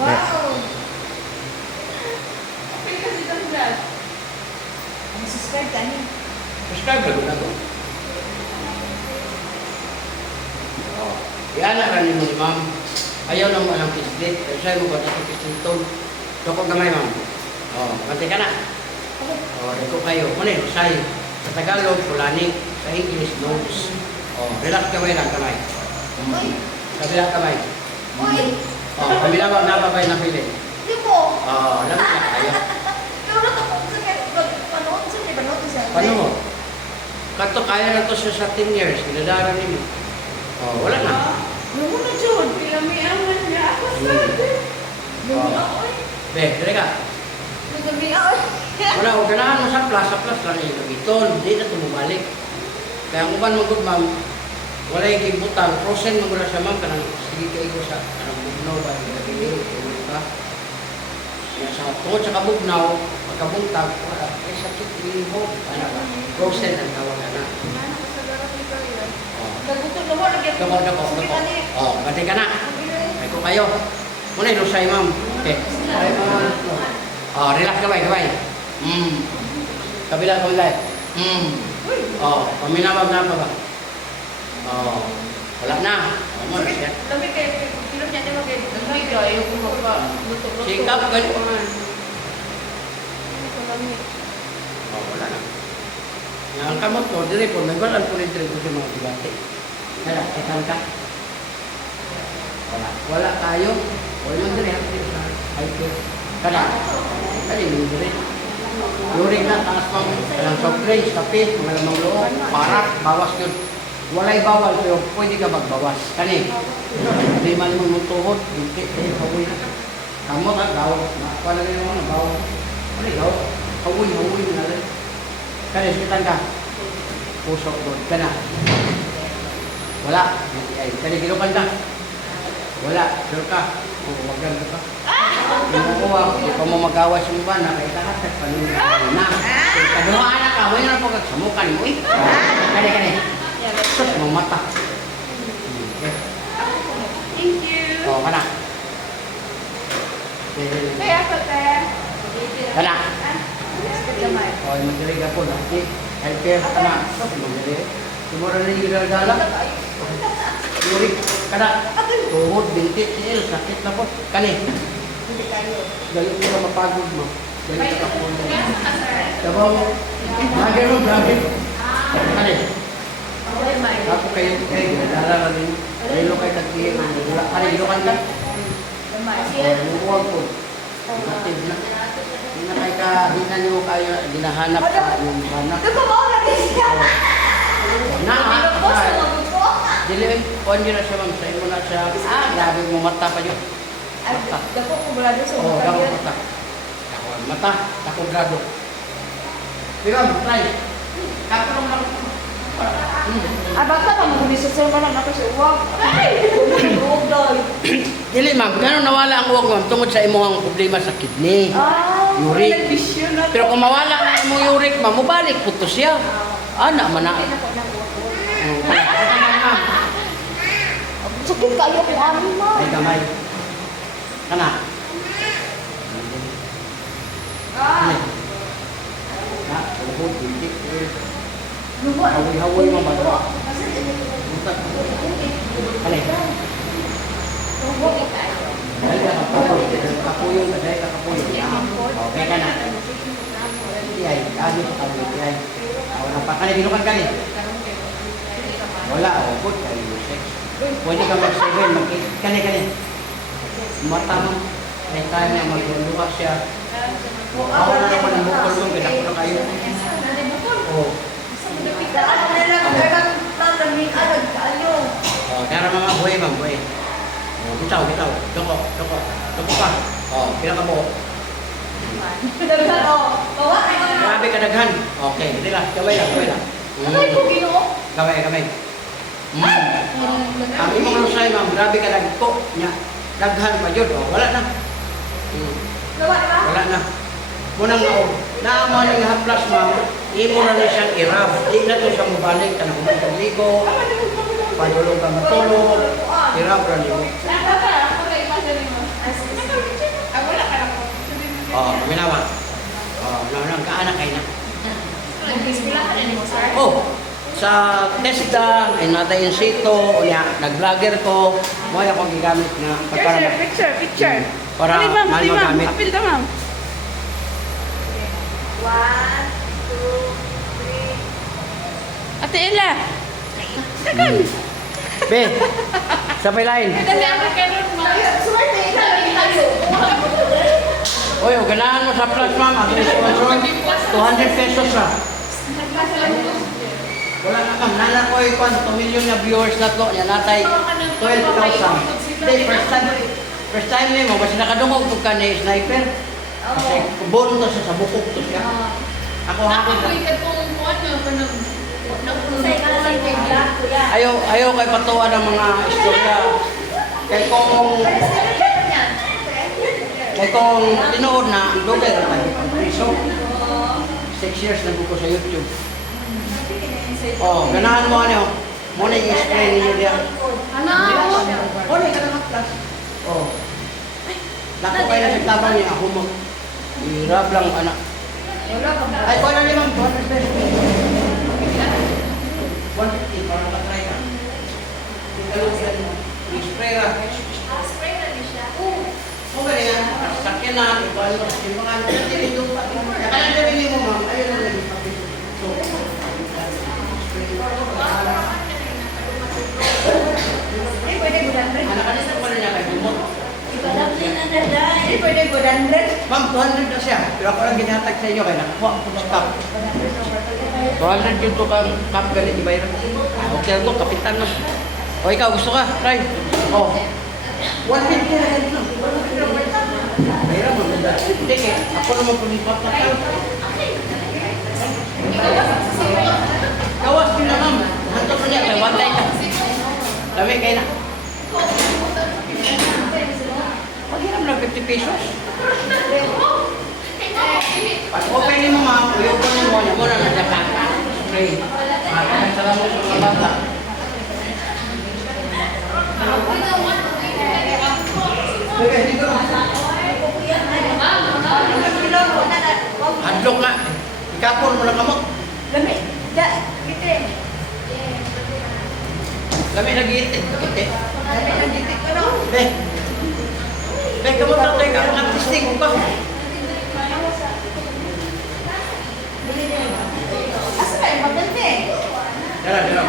Wow! Okay kasi itong vlog. Ang subscribe ka niyo. Subscribe lang na ko. Oh, yan na rin mo ni ma'am. Ayaw na mo alang kislit. Pero sa'yo mo ba ito kisliton? Doko gamay ma'am. Oh, kante ka na. Oh, deko kayo. Ano yun? Say. Sa Tagalog, Fulani. Sa English, notes. Oh, relax kamay lang kamay. Uy! Kabila kamay. Uy! Oh, kabila wag napapay na pili. Di mo! Oh, alam mo na kayo. Ikaw na ito kung panood sa niya, panood siya. Paano mo? Kato kaya na to siya sa 10 years. Kinadaran niyo. Oh, wala na. Lumo na, Jod. Pilami ang niya ako sa Lumo na, oy. Be, dire ka. Lumo na, oy. Wala, huwag ganahan mo sa plus lang yung kabiton. Hindi na tumubalik. Kaya kung man magod, ma'am, wala yung kibutang. Prosen mo na siya, ma'am. Kanang sige kayo ko sa kanang bugnaw ba? Yung nabili, yung ka. Kaya sa tungkol sa kabugnaw, pagkabuntag, wala. Eh, sakit mo. Ano ba? Prosen ang tawagan na. Oh. Nagutog na mo, nagyan. Dako. Oh, bati ka na. Ay ko kayo. Muna yung lusay, ma'am. Okay. Ay, ma'am. Oh, relax kamay. Kabila. Oh, paminabab na pa ba? Oh, wala na. Oh, mo na siya. Tapi kayak film niya naman kayak dami kayo kung magpa-lutok-lutok. Sikap ka. Oh, wala na. Yang kamot ko, dire po, nagwalan po rin ko sa mga dibate. Kaya, ikan ka. Wala tayo. Wala yung dire. Ay, kada. Kali yung dire. Yuring na, taas pang kalang soft drinks, kape, mga lamang loob, parak, bawas yun. Walay bawal, pero pwede ka magbawas. Kani, hindi man mo tuhod, hindi, kawoy na. Kamot ha, gaw. Wala rin naman na bawal. Ano gaw? Kawoy na rin. Kani, sikitan ka. Pusok doon. Kana. Wala. Kani, ginukan ka. Wala. Sure ka. Maganda ka. Kinukuha, hindi pa mo magawas yung ba na kaya tahatak pa nung na. Kaduha anak ka, may na po kagsamukan mo eh. Kani. Sus, mong mata. Thank you. O, kana. Kaya ako, te. Kana. Gamay. O, magdirig ako na. Healthcare, kana. Sus, magdirig. Siguro na yung gala. Yurik, kana. Tuhod, bintit, sakit na po. Kani. Hindi kayo. Dali ko na mapagod mo. Dali ka po. Dabaw mo. Lagi mo, lagi. Kani. Ako kayo, dala na rin. Kayo kayo tagpihir. Kani, ilukan ka. Huwag po. Natin na. Hindi na kayo ka, hindi na nyo kayo, dinahanap ka yung anak. Ito mo na din siya. Dili, kuhan nyo na siya, ma'am. Sa'yo mo na siya. Grabe mo mata pa yun. Dako ko wala din sa Oo, mga dako kanya. mata. Mata, dako grado. Di ba, try. Kapulong lang. Basta pa mo gusto sa mga nato sa uwag. Ay, uwag daw. Dili, ma'am. Gano'n nawala ang uwag, ma'am, tungkol sa imong problema sa kidney. Uric. Pero kung mawala na imong uric, ma'am, mubalik po to siya. Ana, mana. Sakit kayo kung amin mo. Ay, kamay. Kana. Ano? Ha? Tuhod, hindi. Hawi-hawi mo ba? Butat. Ano? Dahil ka kapuyong, dahil ka kapuyong. Okay ka na. Hindi ay, kami sa kapuyong. Hindi ay. Wala pa. Kani, binukan ka ni? Wala, good. Pwede ka mag-7. Kani. Mata mo. May time na mag-luwa siya. Ako na naman ang bukol mo. Kaya ako na kayo. Oo. Kaya mga buhay, ma'am, buhay. Bitaw. Doko pa. Pila ka po. Grabe ka daghan. Okay, hindi lang. Gaway lang. Gaway. Ang imong lusay, ma'am, grabe ka dagko. Daghan pa yun. Wala na. Wala na. Munang naamo na yung haplas, ma'am. Imo na rin siyang irap. Di na to siya mabalik ka na kumaligo. Padulong ka matulog. Irap na niyo. Oh, minawa. Oh, kaanak kayo na. Nag-ispilahan na mo, sir? Oh, sa TESDA, ay nata in situ, unya, nag-vlogger ko, mo ako gigamit na para Picture. para Ali, ma'am. magamit. Apil ta, ma'am. 1, 2, 3. Ate Ella. Dagan. Be, sa lain. Dali ako karon, ma'am. Swerte, ilalagay tayo. Oy, ganahan mo sa plus, ma'am. Ato yung sponsor, 200 pesos ra. Wala na, ma'am. Nana ko yung 2 million na viewers na to. Yan natay 12,000. Hindi, first time niya mo, kasi nakadungog po ka ni sniper. Kasi kubon to siya, sa bukog to siya. Ako hapon na. Ayaw kay patuwa ng mga istorya. Kay kung tinood na, ang dugay na tayo pang priso. 6 years na ko sa YouTube. Oh, ganahan mo ano, mo na i-explain ninyo diyan. Ano? Oh, na ka na plus. Oh. Nako kayo na sa tabang niya, ako mag hirap lang anak. Ay, kung ano naman, 200 pesos. 150 para makatry ka. Tingnan mo, i-spray ka. Okay na, sakyan na, ipahal mo, yung mga nagtitindo pa. Ano nabili mo, ma'am? Ayun na lang yung papel. So, anak ka na pala niya kay Bumot. Ma'am, 200 na siya. Pero ako lang ginatag sa inyo, kaya nakakuha ko sa cup. 200 yun to kang cup galit, iba yun. Okay ko, kapitan mo. O ikaw, gusto ka? Try. O. 150 na yan. Kaya mo, hindi kaya. Ako naman pulipat na kayo. Gawas yun na, ma'am. Hantok mo niya, kaya 1 time na. Dami kayo na. Maghiram lang 50 pesos. Pag open mo, ma'am, uyupan mo niya muna na sa kaka. Spray. Salamat mo sa mga bata. Hadlok nga. Ikapon mo lang kamot. Kami nag-iitik. Beh. Beh, kamot lang tayo ka. Artistic mo ba? Asa kayo maganda eh? Dala.